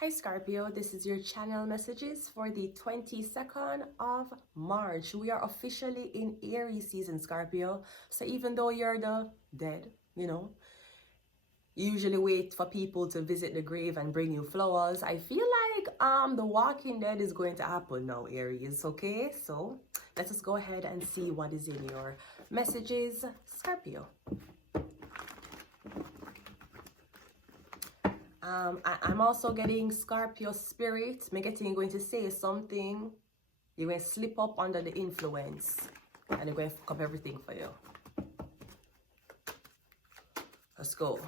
Hi Scorpio, this is your channel messages for the 22nd of March. We are officially in Aries season, Scorpio. So even though you're the dead, you usually wait for people to visit the grave and bring you flowers. I feel like the walking dead is going to happen now, Aries, okay? So let us go ahead and see what is in your messages, Scorpio. I'm also getting Scorpio spirit. I'm getting you're going to say something. You're going to slip up under the influence. And you're going to fuck up everything for you. Let's go.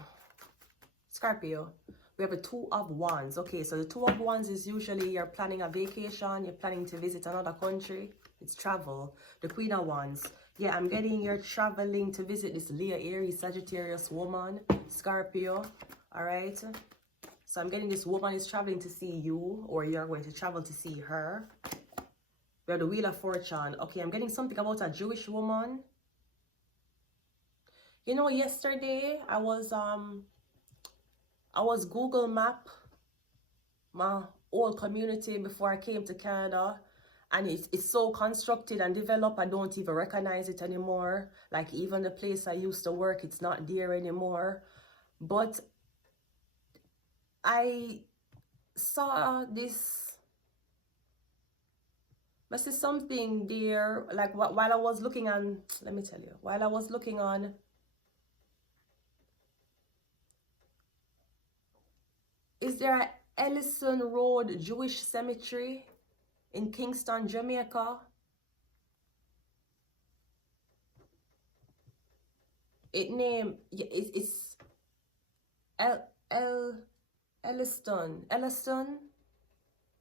Scorpio. We have a Two of Wands. Okay, so the Two of Wands is usually you're planning a vacation. You're planning to visit another country. It's travel. The Queen of Wands. Yeah, I'm getting you're traveling to visit this Leo, Aries, Sagittarius woman. Scorpio. Alright. So I'm getting this woman is traveling to see you, or you're going to travel to see her. We have the Wheel of Fortune. Okay, I'm getting something about a Jewish woman. You know, yesterday I was Google Map my old community before I came to Canada, and it's so constructed and developed I don't even recognize it anymore. Like even the place I used to work, it's not there anymore. But I saw this, but see something there, like while I was looking on, let me tell you, while I was looking on, is there a Ellison Road Jewish Cemetery in Kingston, Jamaica? It's Elliston.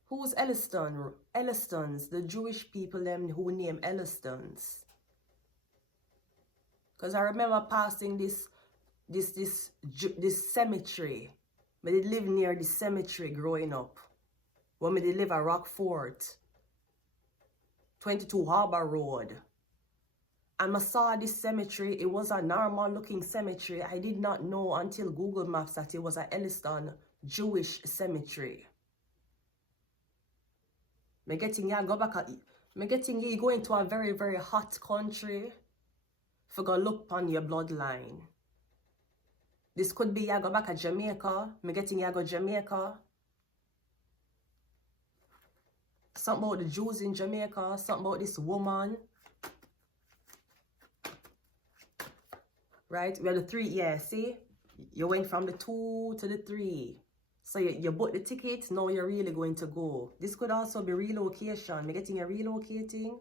Who's Elliston? Ellistons, the Jewish people them who name Ellistons. Because I remember passing this cemetery. I did live near the cemetery growing up. When I did live at Rockfort, 22 Harbor Road. And I saw this cemetery. It was a normal looking cemetery. I did not know until Google Maps that it was a Elliston Jewish cemetery. I'm getting you going to a very, very hot country for go look upon your bloodline. This could be you go back to Jamaica. I'm getting you go Jamaica. Something about the Jews in Jamaica. Something about this woman. Right? We have the 3. Yeah, see? You went from the 2 to the 3. So you bought the ticket, now you're really going to go. This could also be relocation. I'm getting you relocating.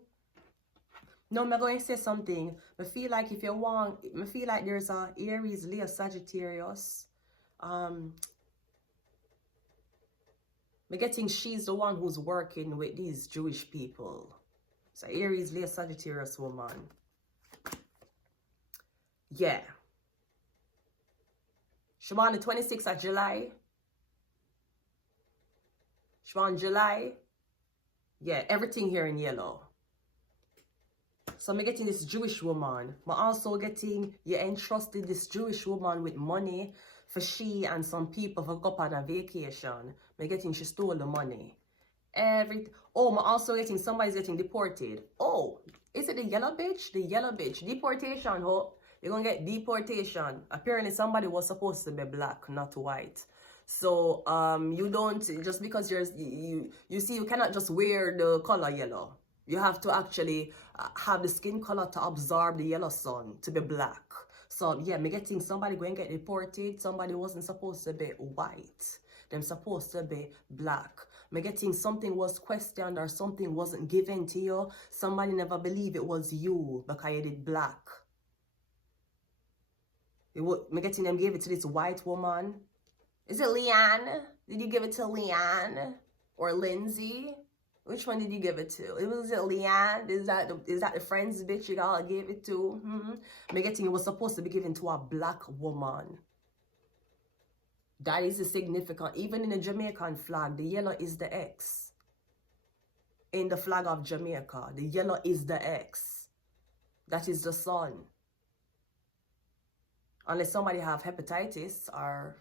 No, I'm going to say something. I feel like if you want, I feel like there's a Aries, Leo, Sagittarius. I'm getting she's the one who's working with these Jewish people. So Aries, Leo, Sagittarius woman. Yeah. She on the 26th of July. She on July. Yeah, everything here in yellow. So I'm getting this Jewish woman. I'm also getting you entrusted this Jewish woman with money for she and some people for go on a vacation. I'm getting she stole the money. I'm also getting somebody's getting deported. Oh, is it the yellow bitch? The yellow bitch. Deportation, ho. You're gonna get deportation. Apparently somebody was supposed to be black, not white. So you don't, just because you see, you cannot just wear the color yellow. You have to actually have the skin color to absorb the yellow sun to be black. So yeah, me getting somebody going to get deported. Somebody wasn't supposed to be white. Them supposed to be black. Me getting something was questioned or something wasn't given to you. Somebody never believed it was you because you did black. Me getting them gave it to this white woman. Is it Leanne? Did you give it to Leanne or Lindsay? Which one did you give it to? Was it Leanne? Is that the friends bitch you all gave it to? Me getting it was supposed to be given to a black woman. That is significant. Even in the Jamaican flag, the yellow is the X. In the flag of Jamaica, the yellow is the X. That is the sun. Unless somebody have hepatitis or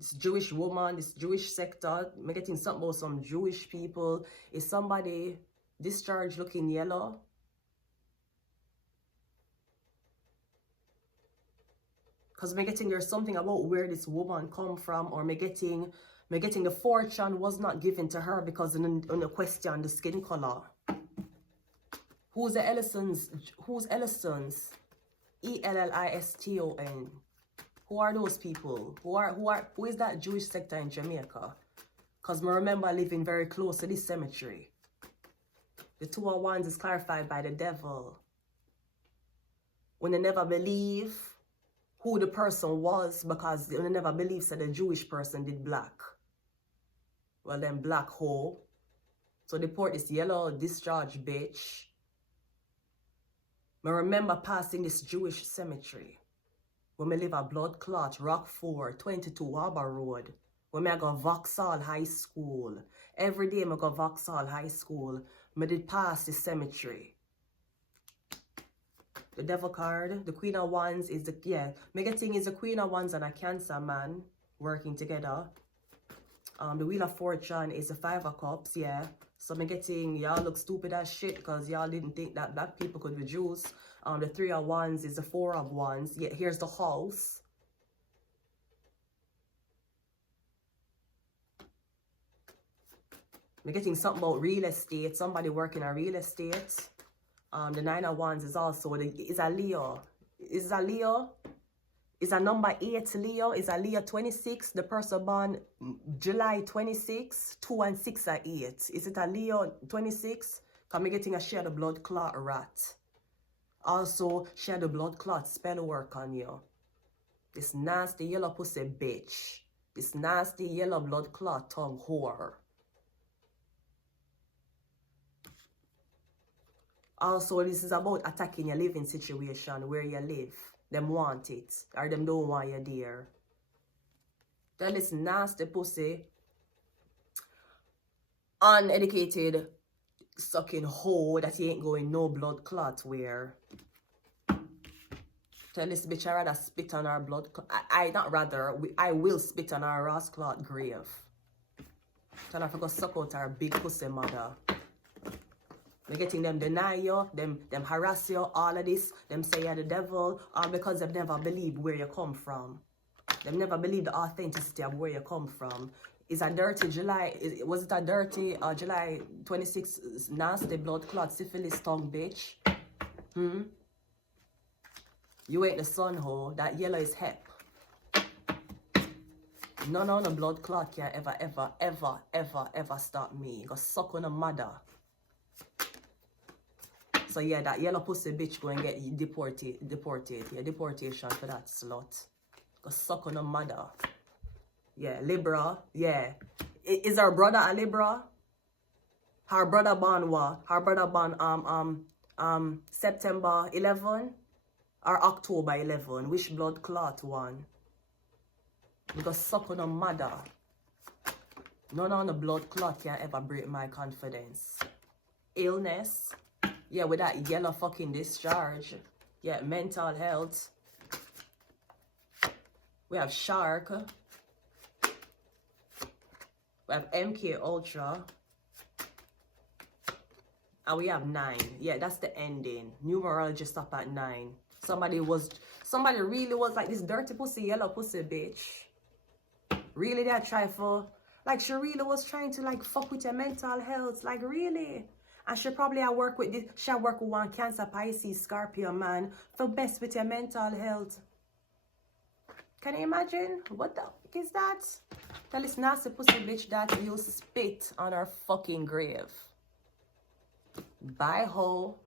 This Jewish woman, this Jewish sector, I'm getting something about some Jewish people. Is somebody discharged looking yellow? Because I'm getting there's something about where this woman come from, or I'm getting the fortune was not given to her because in the question, the skin color. Who's the Ellisons? Who's Ellisons? ELLISTON. Who are those people? Who is that Jewish sector in Jamaica? Because I remember living very close to this cemetery. The 2 of Wands is clarified by the devil. When they never believe who the person was, because they never believe that the Jewish person did black. Well, then black hole. So they put this yellow discharge bitch. I remember passing this Jewish cemetery when I live at Blood Clot, Rockford, 22 Harbour Road. When I go Vauxhall High School. Every day I go Vauxhall High School. I did pass this cemetery. The devil card, the Queen of Wands is the, yeah, my getting is the Queen of Wands and a Cancer man working together. The Wheel of Fortune is the 5 of Cups, yeah. So I'm getting, y'all look stupid as shit because y'all didn't think that black people could reduce. The 3 of Wands is the 4 of Wands. Yeah, here's the house. I'm getting something about real estate, somebody working on real estate. The 9 of Wands is also, is a Leo. Is a Leo? Is a number 8 Leo? Is a Leo 26? The person born July 26? 2 and 6 are 8. Is it a Leo 26? Because I'm getting a share the blood clot rat. Also, share the blood clot spell work on you. This nasty yellow pussy bitch. This nasty yellow blood clot tongue whore. Also, this is about attacking your living situation where you live. Them want it, or them don't want you there. Then this nasty pussy, uneducated, sucking hoe that he ain't going no blood clot where. Tell this bitch I rather spit on our blood clot. I will spit on our Ross clot grave. Tell her I forgot suck out our big pussy mother. We're getting them deny you, them harass you, all of this, them say you're the devil, all because they've never believed where you come from. They've never believed the authenticity of where you come from. Is a dirty July, was it a dirty July 26th nasty blood clot syphilis tongue bitch? You ain't the sun ho, that yellow is hep. None on the blood clot can ever stop me. Go suck on a mother. So yeah, that yellow pussy bitch go and get you deported. Yeah, deportation for that slut. Go suck on a mother. Yeah, Libra. Yeah. Is her brother a Libra? Her brother born what? Her brother born September 11 or October 11. Which blood clot one? You go suck on a mother. None on the blood clot can ever break my confidence. Illness. Yeah, with that yellow fucking discharge. Yeah, mental health. We have Shark. We have MK Ultra. And we have 9. Yeah, that's the ending. Numerology stop at 9. Somebody really was like this dirty pussy, yellow pussy bitch. Really that try for, like she really was trying to like fuck with your mental health. Like really. And she probably work with this, she work with one Cancer, Pisces, Scorpio man for best with your mental health. Can you imagine? What the fuck is that? Tell this nasty pussy bitch that you spit on her fucking grave. Bye ho.